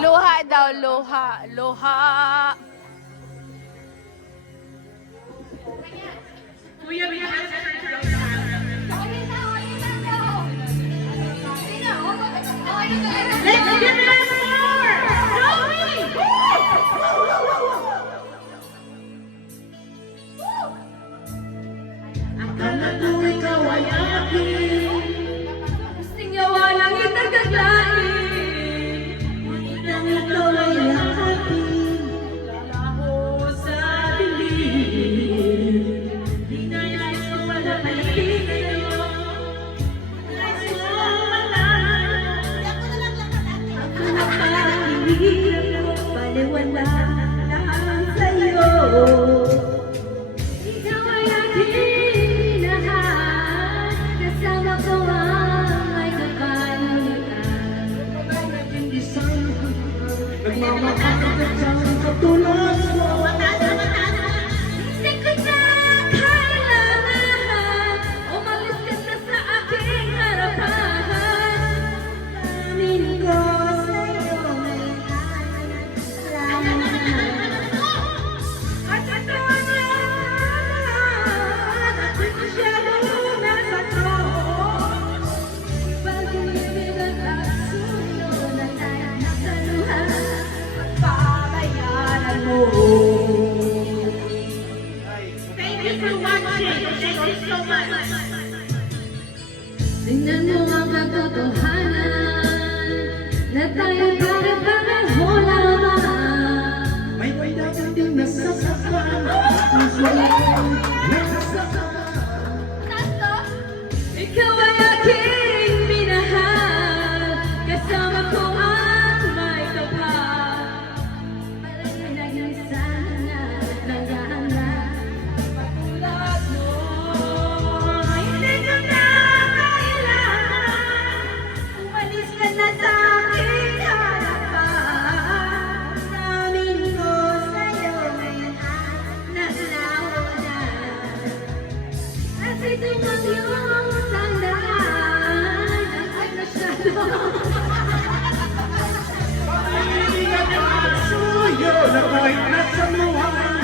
Luha daw, luha. Luha. Kuya, we have Let's give it more! Joey! Akala ko ikaw ay akin, Singawalang itagaglain. nang ikaw ay akin, lalaho sa dilim. Di nais ko pala palitin sa'yo, nais mo malaman. Ako na pahihirap ko, paliwala lang sa'yo. Ikaw ay aking minahal. Kasama ko ang may kapalitan. Nagmamahal sa katulad mo. Hindi ko na kailangan. Umalis ka na sa aking harapan. Amin ko sa'yo ngayon. At ito na, ako'y masyadong nasa to. Pag-ibig at pagsunod na tayo nakaluhan. Babayaran mo. Thank you for watching. Thank you so much. Tingnan mo ang katotohanan na tayo pare-pareho lamang. May dapat din nasasaktan. Puso lang nasasaktan. Ikaw ay aking minahal. Kasama ko ang may kapal. Palagi sana nag-aala. Patulad mo. Hindi ko na kailangan. Umalis ka na sa aking harapan. Amin ko sa'yo ngayon. Naglaro na. At ito ang iyong tandaan. Ay, masyado. Suyo na kahit nasa luha.